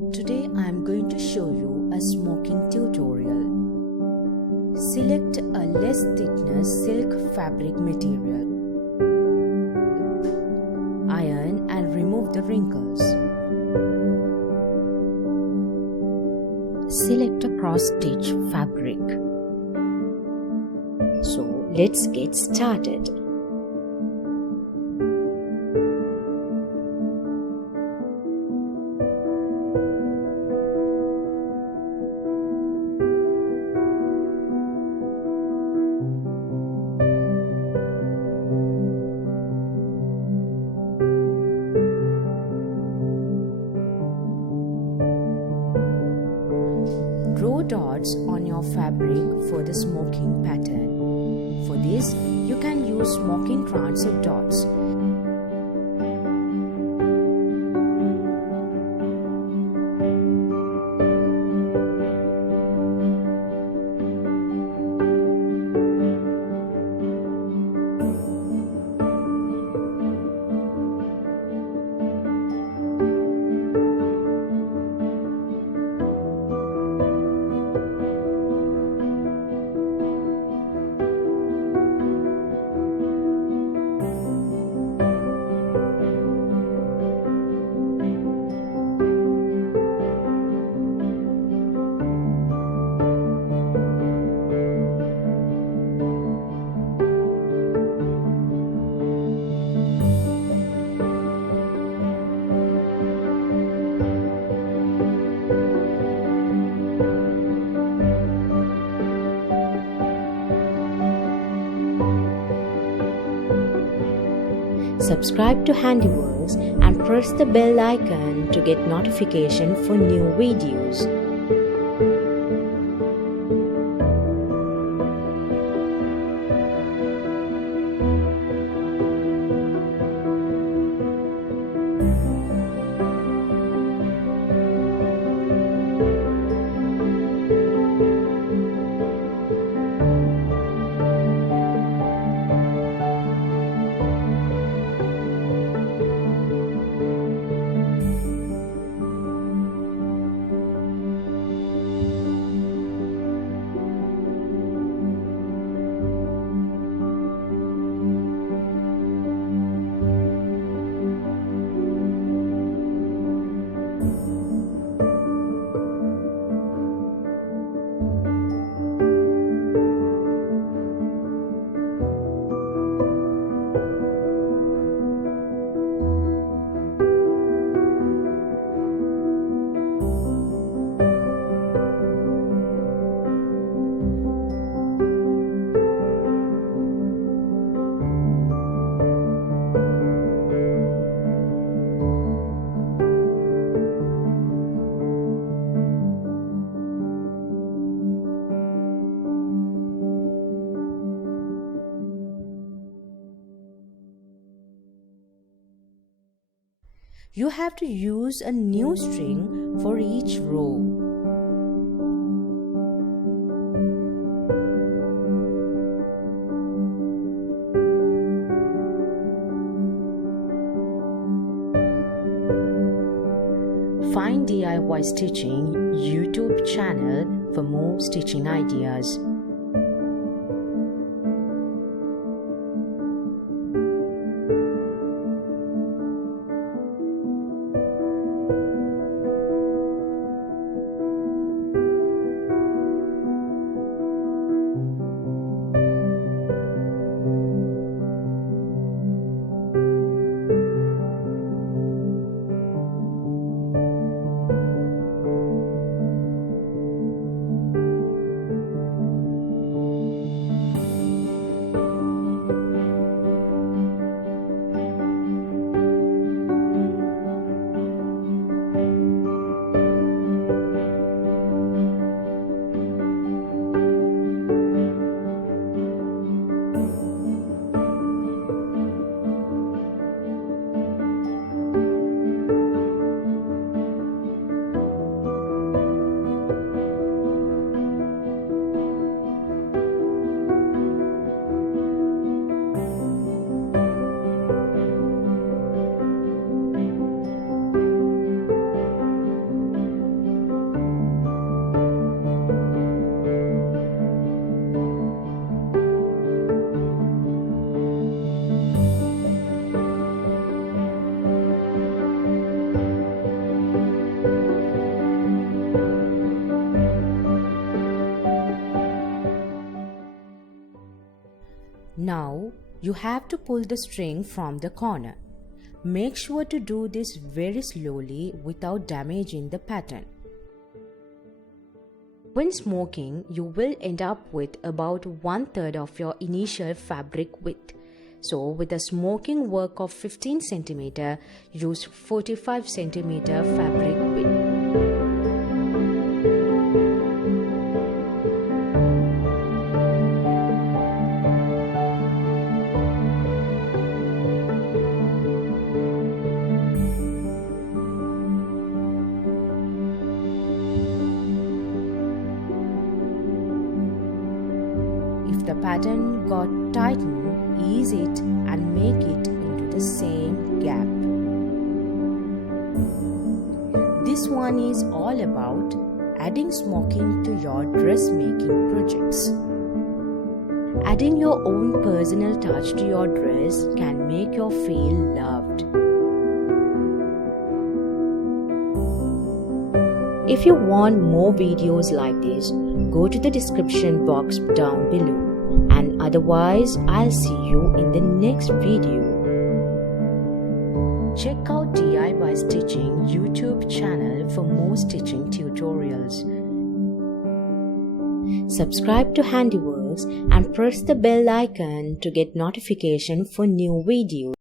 Today I am going to show you a smocking tutorial. Select a less thickness silk fabric material. Iron and remove the wrinkles. Select a cross-stitch fabric. So let's get started. Draw dots on your fabric for the smocking pattern. For this, you can use smocking transit dots. Subscribe to HandiWorks and press the bell icon to get notification for new videos. You have to use a new string for each row. Find DIY Stitching YouTube channel for more stitching ideas. You have to pull the string from the corner. Make sure to do this very slowly without damaging the pattern. When smocking, you will end up with about 1/3 of your initial fabric width. So with a smocking work of 15 cm, use 45 cm fabric width. If the pattern got tightened, ease it and make it into the same gap. This one is all about adding smocking to your dressmaking projects. Adding your own personal touch to your dress can make you feel loved. If you want more videos like this, go to the description box down below, and otherwise I'll see you in the next video. Check out DIY Stitching YouTube channel for more stitching tutorials. Subscribe to HandiWorks and press the bell icon to get notification for new videos.